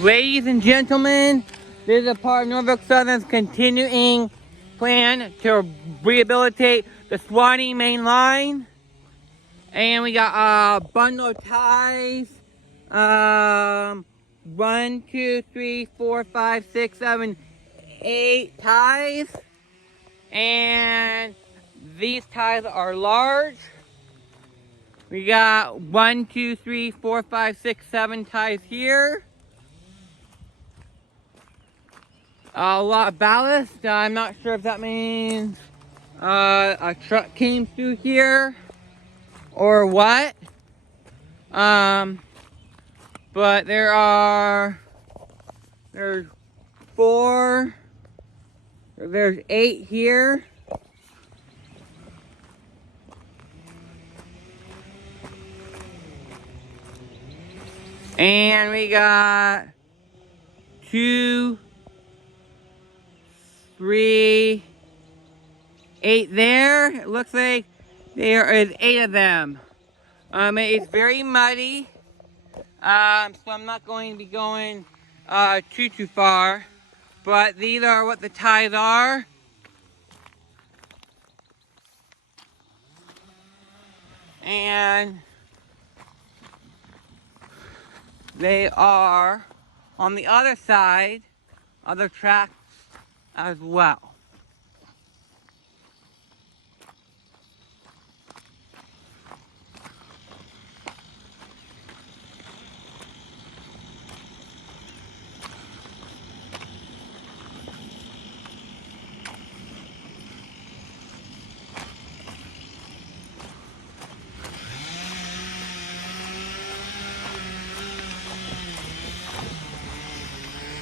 Ladies and gentlemen, this is a part of Norfolk Southern's continuing plan to rehabilitate the Suwanee main line. And we got a bundle of ties. 1, 2, 3, 4, 5, 6, 7, 8 ties. And these ties are large. We got 1, 2, 3, 4, 5, 6, 7 ties here. A lot of ballast. I'm not sure if that means a truck came through here or what. But there's 4, there's 8 here. And we got 2, 3, 8 there. It looks like there is 8 of them. It's very muddy, so I'm not going to be going too far. But these are what the ties are. And they are on the other side, other tracks as well.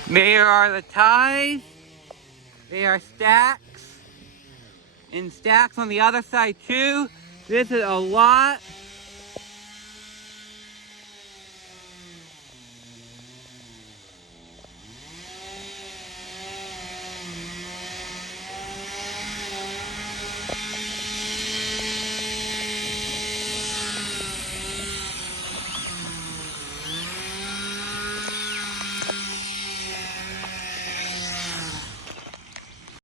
There are the ties. They are stacks. And stacks on the other side too. This is a lot.